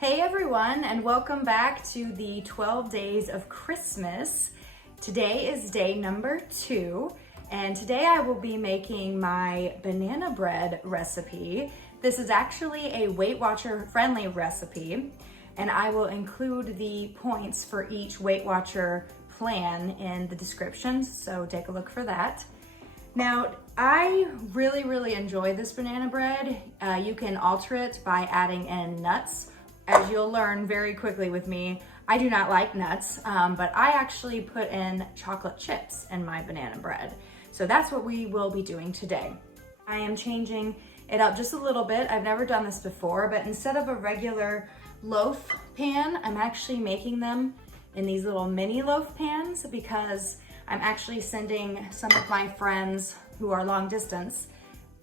Hey everyone, and welcome back to the 12 days of Christmas. Today is day number 2, and today I will be making my banana bread recipe. This is actually a Weight Watcher friendly recipe, and I will include the points for each Weight Watcher plan in the description, so take a look for that. Now, I really enjoy this banana bread. You can alter it by adding in nuts. As you'll learn very quickly with me, I do not like nuts, but I actually put in chocolate chips in my banana bread. So that's what we will be doing today. I am changing it up just a little bit. I've never done this before, but instead of a regular loaf pan, I'm actually making them in these little mini loaf pans because I'm actually sending some of my friends who are long distance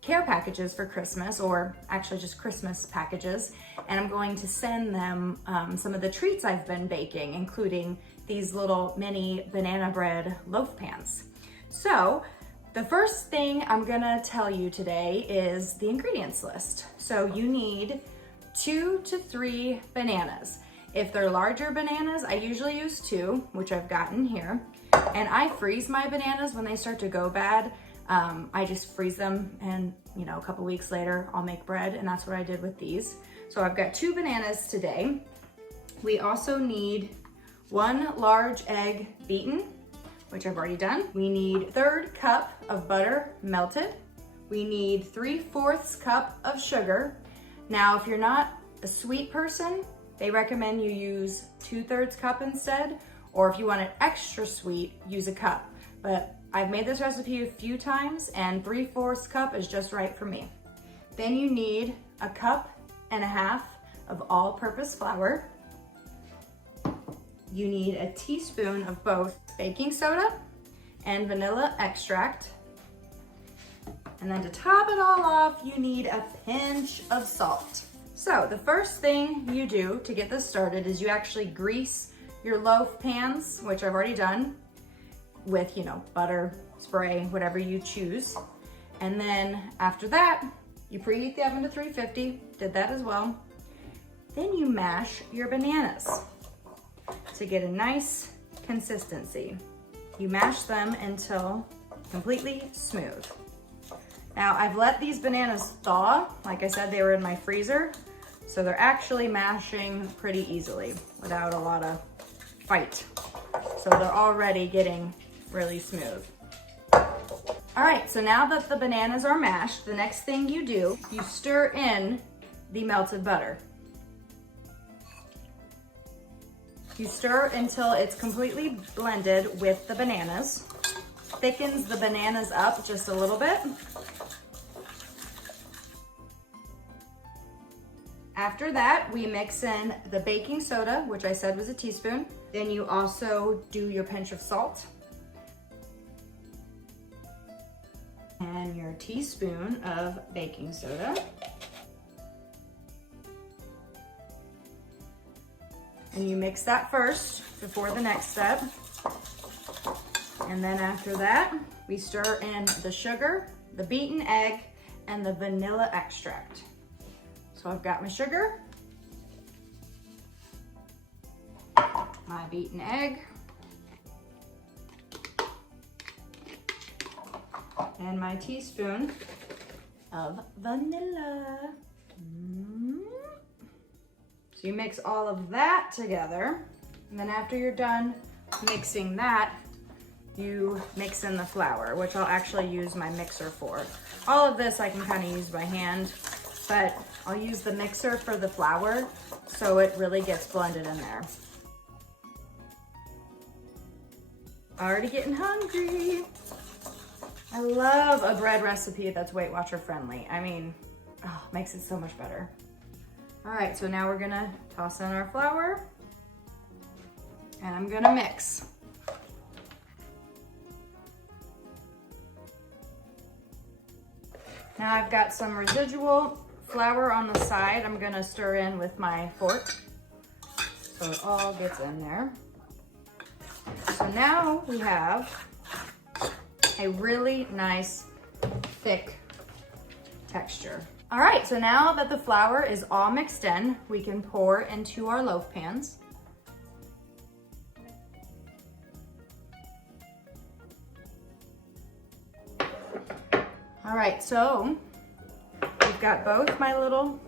care packages for Christmas, or actually just Christmas packages, and I'm going to send them some of the treats I've been baking, including these little mini banana bread loaf pans. So the first thing I'm gonna tell you today is the ingredients list. So you need 2 to 3 bananas. If they're larger bananas, I usually use 2, which I've gotten here, and I freeze my bananas when they start to go bad. I just freeze them, and a couple weeks later I'll make bread, and that's what I did with these. So I've got 2 bananas today. We also need 1 large egg beaten, which I've already done. We need 1/3 cup of butter melted. We need 3/4 cup of sugar. Now, if you're not a sweet person, they recommend you use 2/3 cup instead, or if you want it extra sweet, use a cup. But I've made this recipe a few times, and 3/4 cup is just right for me. Then you need 1.5 cups of all-purpose flour. You need a teaspoon of both baking soda and vanilla extract. And then to top it all off, you need a pinch of salt. So the first thing you do to get this started is you actually grease your loaf pans, which I've already done, with butter, spray, whatever you choose. And then after that, you preheat the oven to 350, did that as well. Then you mash your bananas to get a nice consistency. You mash them until completely smooth. Now, I've let these bananas thaw. Like I said, they were in my freezer, so they're actually mashing pretty easily without a lot of fight. So they're already getting really smooth. All right, so now that the bananas are mashed, the next thing you do, you stir in the melted butter. You stir until it's completely blended with the bananas. Thickens the bananas up just a little bit. After that, we mix in the baking soda, which I said was a teaspoon. Then you also do your pinch of salt and your teaspoon of baking soda. And you mix that first before the next step. And then after that, we stir in the sugar, the beaten egg, and the vanilla extract. So I've got my sugar, my beaten egg, and my teaspoon of vanilla. So you mix all of that together, and then after you're done mixing that, you mix in the flour, which I'll actually use my mixer for. All of this I can kind of use by hand, but I'll use the mixer for the flour so it really gets blended in there. Already getting hungry. I love a bread recipe that's Weight Watcher friendly. I mean, makes it so much better. All right, so now we're gonna toss in our flour, and I'm gonna mix. Now I've got some residual flour on the side. I'm gonna stir in with my fork so it all gets in there. So now we have a really nice thick texture. All right, so now that the flour is all mixed in, we can pour into our loaf pans. All right, so we've got both my little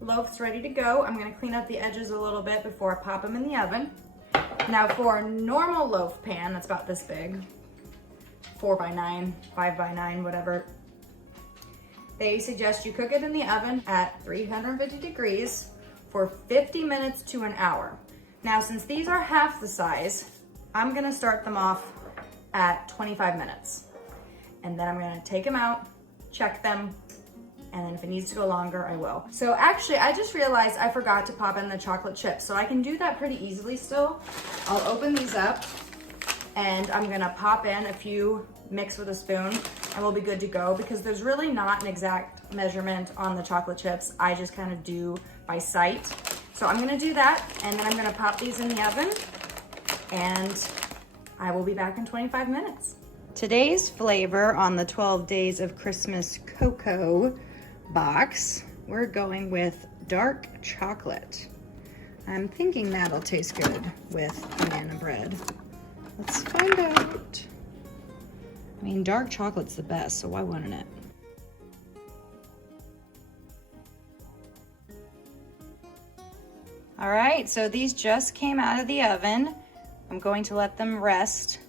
loaves ready to go. I'm gonna clean up the edges a little bit before I pop them in the oven. Now for a normal loaf pan, that's about this big, 4x9, 5x9, whatever, they suggest you cook it in the oven at 350 degrees for 50 minutes to an hour. Now, since these are half the size, I'm gonna start them off at 25 minutes. And then I'm gonna take them out, check them, and then if it needs to go longer, I will. So actually, I just realized I forgot to pop in the chocolate chips, so I can do that pretty easily still. I'll open these up, and I'm gonna pop in a few, mix with a spoon, and we'll be good to go, because there's really not an exact measurement on the chocolate chips. I just kind of do by sight. So I'm gonna do that, and then I'm gonna pop these in the oven, and I will be back in 25 minutes. Today's flavor on the 12 Days of Christmas Cocoa box, we're going with dark chocolate. I'm thinking that'll taste good with banana bread. Let's find out. I mean, dark chocolate's the best, so why wouldn't it? All right, so these just came out of the oven. I'm going to let them rest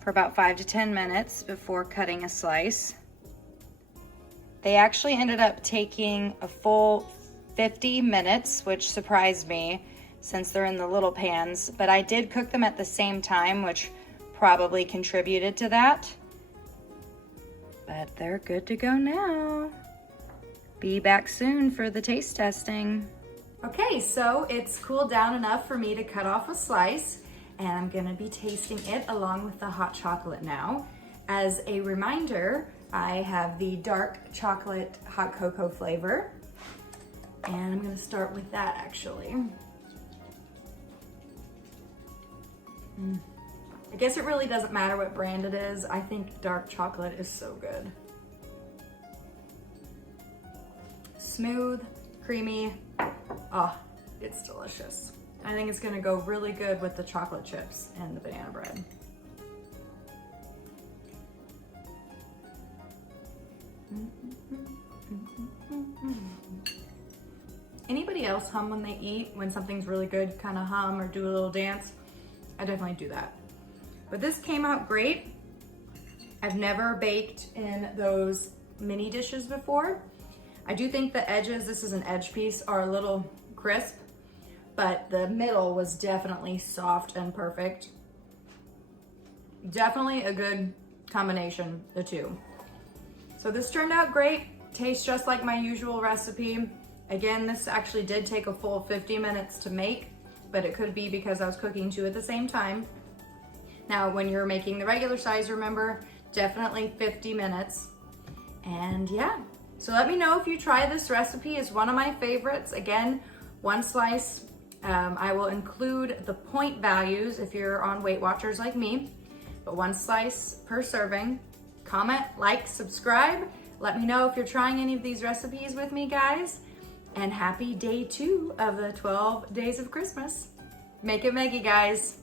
for about 5 to 10 minutes before cutting a slice. They actually ended up taking a full 50 minutes, which surprised me since they're in the little pans, but I did cook them at the same time, which probably contributed to that. But they're good to go now. Be back soon for the taste testing. Okay, so it's cooled down enough for me to cut off a slice, and I'm gonna be tasting it along with the hot chocolate now. As a reminder, I have the dark chocolate hot cocoa flavor, and I'm gonna start with that actually. I guess it really doesn't matter what brand it is. I think dark chocolate is so good. Smooth, creamy, oh, it's delicious. I think it's gonna go really good with the chocolate chips and the banana bread. Anybody else hum when they eat? When something's really good, kind of hum or do a little dance? I definitely do that. But this came out great. I've never baked in those mini dishes before. I do think the edges, this is an edge piece, are a little crisp, but the middle was definitely soft and perfect. Definitely a good combination, the two. So this turned out great. Tastes just like my usual recipe. Again, this actually did take a full 50 minutes to make, but it could be because I was cooking two at the same time. Now, when you're making the regular size, remember, definitely 50 minutes. And yeah, so let me know if you try this recipe. It's one of my favorites. Again, one slice. I will include the point values if you're on Weight Watchers like me, but one slice per serving. Comment, like, subscribe. Let me know if you're trying any of these recipes with me, guys. And happy day 2 of the 12 Days of Christmas. Make it Meggy, guys.